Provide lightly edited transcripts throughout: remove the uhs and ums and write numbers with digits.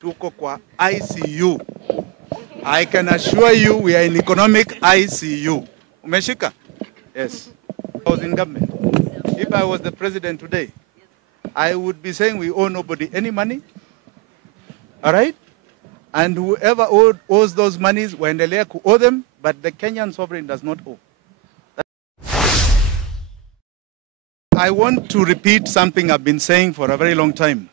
tuko kwa ICU. I can assure you we are in economic ICU. Umeshika? Yes. I was in government. If I was the president today, I would be saying we owe nobody any money. All right? And whoever owes those monies, waendelea ku owe them, but the Kenyan sovereign does not owe. I want to repeat something I've been saying for a very long time.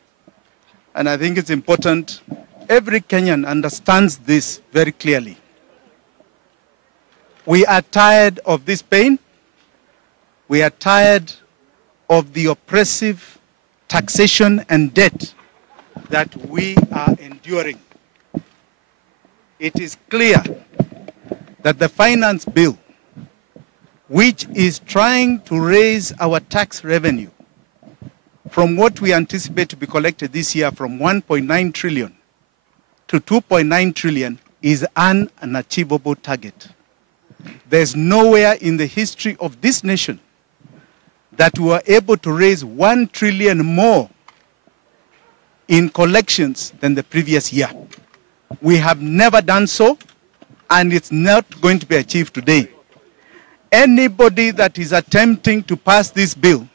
And I think it's important. Every Kenyan understands this very clearly. We are tired of this pain. We are tired of the oppressive taxation and debt that we are enduring. It is clear that the finance bill, which is trying to raise our tax revenue from what we anticipate to be collected this year from 1.9 trillion to 2.9 trillion, is an unachievable target. There's nowhere in the history of this nation that we were able to raise 1 trillion more in collections than the previous year. We have never done so, and it's not going to be achieved today. Anybody that is attempting to pass this bill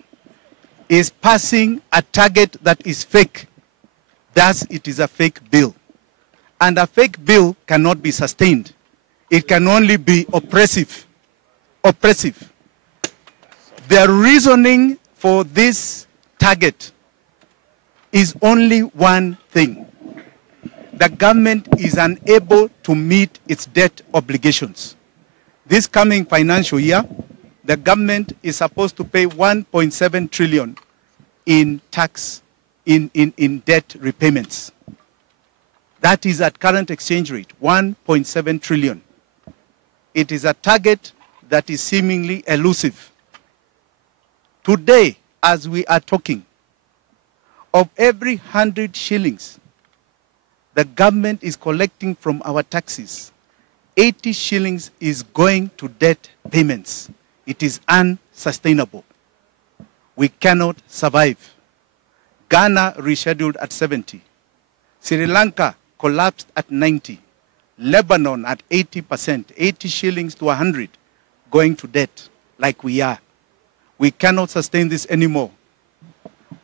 is passing a target that is fake. Thus, it is a fake bill. And a fake bill cannot be sustained. It can only be oppressive. Oppressive. The reasoning for this target is only one thing. The government is unable to meet its debt obligations. This coming financial year, the government is supposed to pay 1.7 trillion in tax, in debt repayments. That is at current exchange rate, 1.7 trillion. It is a target that is seemingly elusive. Today, as we are talking, of every 100 shillings the government is collecting from our taxes, 80 shillings is going to debt payments. It is unsustainable. We cannot survive. Ghana rescheduled at 70. Sri Lanka collapsed at 90. Lebanon at 80%, 80 shillings to 100 going to debt like we are. We cannot sustain this anymore.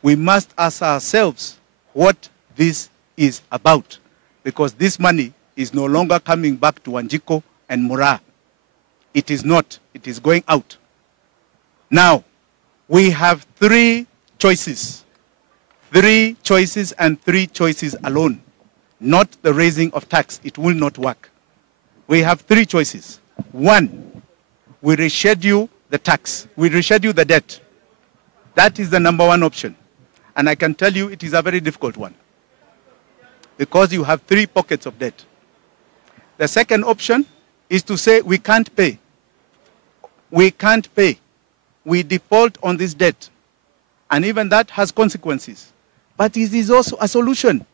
We must ask ourselves what this is about, because this money is no longer coming back to Wanjigi and Mura. It is not. It is going out. Now, we have three choices. Three choices and three choices alone. Not the raising of tax. It will not work. We have three choices. One, we reschedule the tax. We reschedule the debt. That is the number one option. And I can tell you it is a very difficult one, because you have three pockets of debt. The second option is to say we can't pay. We can't pay. We default on this debt. And even that has consequences. But it is also a solution.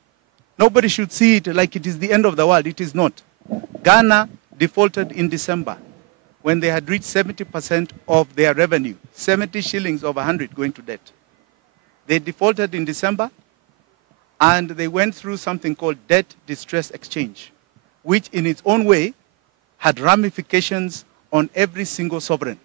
Nobody should see it like it is the end of the world. It is not. Ghana defaulted in December when they had reached 70% of their revenue, 70 shillings of 100 going to debt. They defaulted in December, and they went through something called debt distress exchange, which in its own way had ramifications on every single sovereign.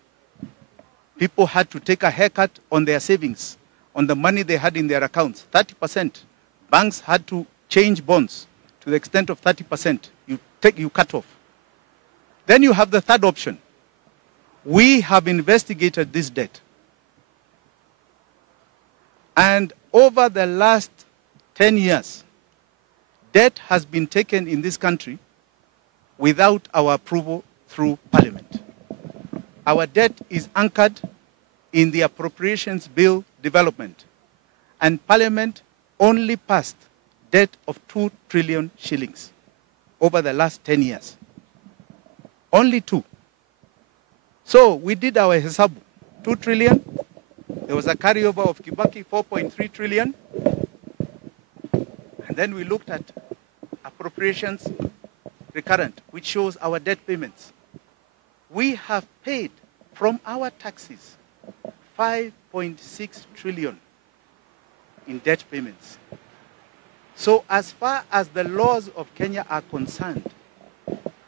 People had to take a haircut on their savings, on the money they had in their accounts, 30%. Banks had to change bonds to the extent of 30%. You cut off. Then you have the third option. We have investigated this debt. And over the last 10 years, debt has been taken in this country without our approval through Parliament. Our debt is anchored in the appropriations bill development, and Parliament only passed debt of 2 trillion shillings over the last 10 years. Only 2. So we did our hesabu, 2 trillion. There was a carryover of Kibaki, 4.3 trillion. And then we looked at appropriations recurrent, which shows our debt payments. We have paid from our taxes 5.6 trillion in debt payments. So as far as the laws of Kenya are concerned,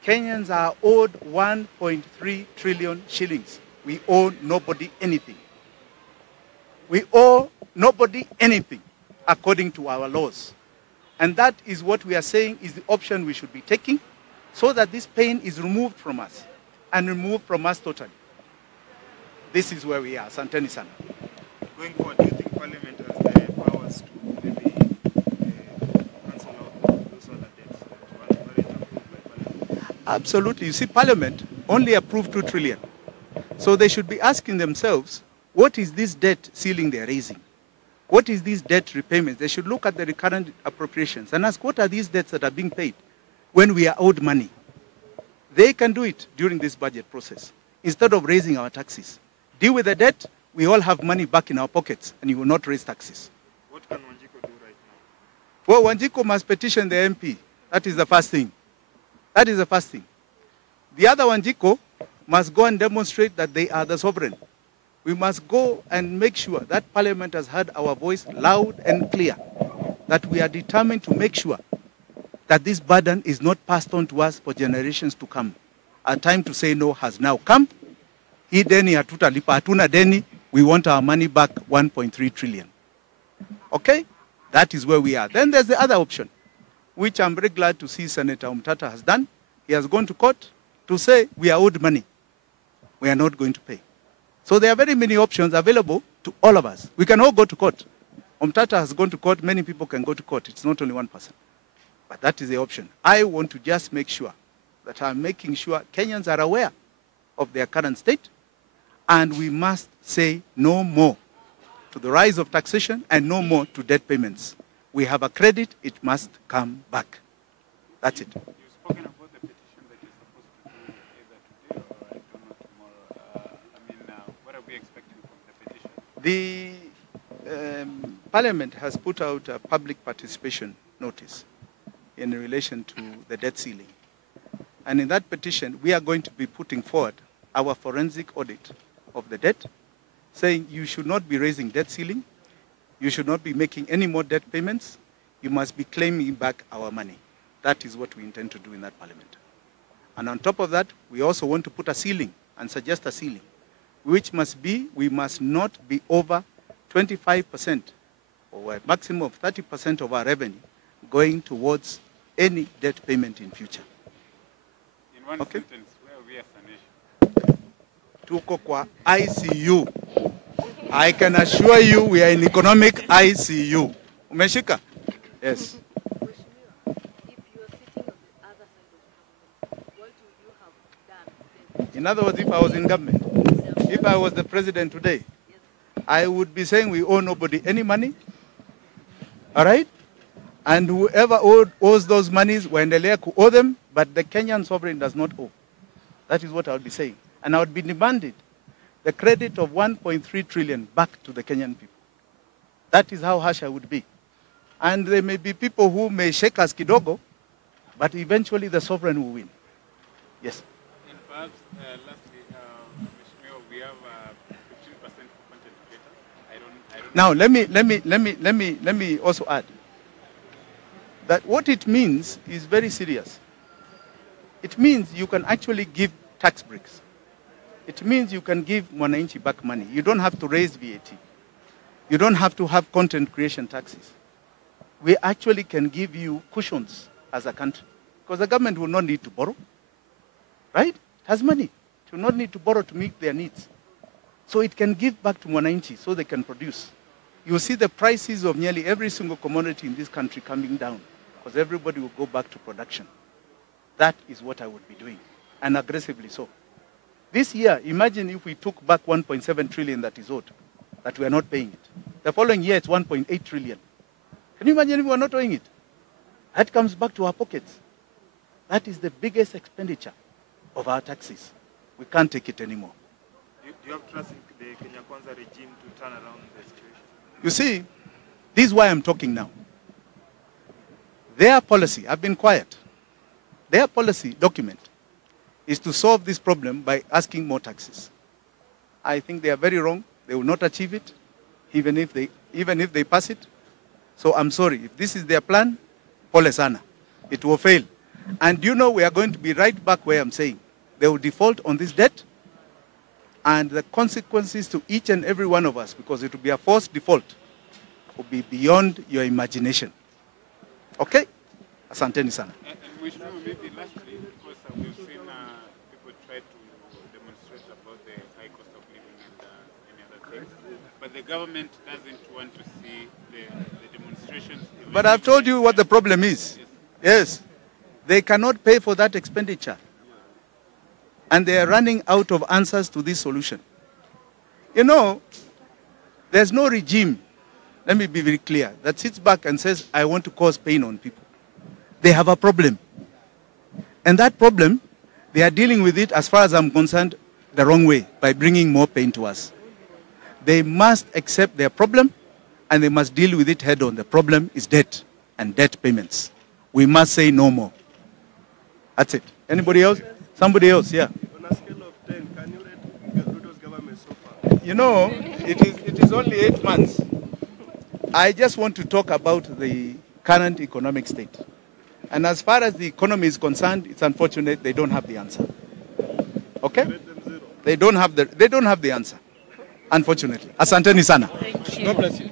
Kenyans are owed 1.3 trillion shillings. We owe nobody anything. We owe nobody anything according to our laws. And that is what we are saying is the option we should be taking so that this pain is removed from us and removed from us totally. This is where we are. Santeni sana. Going forward, do you think Parliament has the powers to maybe cancel out those other debts that were already approved by Parliament? Absolutely. You see, Parliament only approved 2 trillion. So they should be asking themselves, what is this debt ceiling they're raising? What is these debt repayments? They should look at the recurrent appropriations and ask, what are these debts that are being paid when we are owed money? They can do it during this budget process instead of raising our taxes. Deal with the debt, we all have money back in our pockets, and you will not raise taxes. What can Wanjigi do right now? Well, Wanjigi must petition the MP. That is the first thing. That is the first thing. The other Wanjigi must go and demonstrate that they are the sovereign. We must go and make sure that Parliament has heard our voice loud and clear, that we are determined to make sure that this burden is not passed on to us for generations to come. Our time to say no has now come. Hii deni hatutalipa, hatuna deni. We want our money back, 1.3 trillion. Okay? That is where we are. Then there's the other option, which I'm very glad to see Senator Umtata has done. He has gone to court to say we are owed money. We are not going to pay. So there are very many options available to all of us. We can all go to court. Umtata has gone to court. Many people can go to court. It's not only one person. But that is the option. I want to just make sure that I'm making sure Kenyans are aware of their current state, and we must say no more to the rise of taxation and no more to debt payments. We have a credit, it must come back. That's it. You've spoken about the petition that you're supposed to do either today or I don't know tomorrow. What are we expecting from the petition? The Parliament has put out a public participation notice in relation to the debt ceiling. And in that petition, we are going to be putting forward our forensic audit of the debt, saying you should not be raising debt ceiling, you should not be making any more debt payments, you must be claiming back our money. That is what we intend to do in that Parliament. And on top of that, we also want to put a ceiling and suggest a ceiling, which must be, we must not be over 25% or a maximum of 30% of our revenue going towards any debt payment in future. In one Okay. sentence, where are we as a nation? Tuko kwa ICU. I can assure you we are in economic ICU. Umeshika? Yes. Mheshimiwa, if you are sitting on the other side of government, what would you have done? In other words, if I was in government, if I was the president today, I would be saying we owe nobody any money. All right? And whoever owes those monies, waendelea ku owe them, but the Kenyan sovereign does not owe. That is what I would be saying. And I would be demanding the credit of 1.3 trillion back to the Kenyan people. That is how harsh I would be. And there may be people who may shake us kidogo, but eventually the sovereign will win. Yes. And perhaps, lastly, Mheshimiwa, we have 15% for content creators. I don't Now, let me also add that what it means is very serious. It means you can actually give tax breaks. It means you can give mwananchi back money. You don't have to raise VAT. You don't have to have content creation taxes. We actually can give you cushions as a country because the government will not need to borrow, right? It has money. It will not need to borrow to meet their needs. So it can give back to mwananchi so they can produce. You will see the prices of nearly every single commodity in this country coming down because everybody will go back to production. That is what I would be doing, and aggressively so. This year, imagine if we took back 1.7 trillion that is owed, that we are not paying it. The following year, it's 1.8 trillion. Can you imagine if we are not owing it? That comes back to our pockets. That is the biggest expenditure of our taxes. We can't take it anymore. Do you have trust in the Kenya Kwanza regime to turn around the situation? You see, this is why I'm talking now. Their policy, I've been quiet. Their policy document is to solve this problem by asking more taxes. I think they are very wrong. They will not achieve it, even if they pass it. So I'm sorry. If this is their plan, pole sana. It will fail. And you know, we are going to be right back where I'm saying. They will default on this debt, and the consequences to each and every one of us, because it will be a forced default, will be beyond your imagination. Okay? Asanteni sana. And Mheshimiwa, maybe lastly, because we've seen people try to demonstrate about the high cost of living and any other things, but the government doesn't want to see the demonstrations. But I've told you what the problem is. Yes. They cannot pay for that expenditure. And they are running out of answers to this solution. You know, there's no regime, let me be very clear, that sits back and says, I want to cause pain on people. They have a problem. And that problem, they are dealing with it, as far as I'm concerned, the wrong way, by bringing more pain to us. They must accept their problem, and they must deal with it head on. The problem is debt and debt payments. We must say no more. That's it. Anybody else? Somebody else, yeah. On a scale of 10, can you rate Ruto's government so far? You know, it is only 8 months. I just want to talk about the current economic state. And as far as the economy is concerned, it's unfortunate they don't have the answer. Okay? They don't have the answer, unfortunately. Asanteni sana. Thank you. God bless you.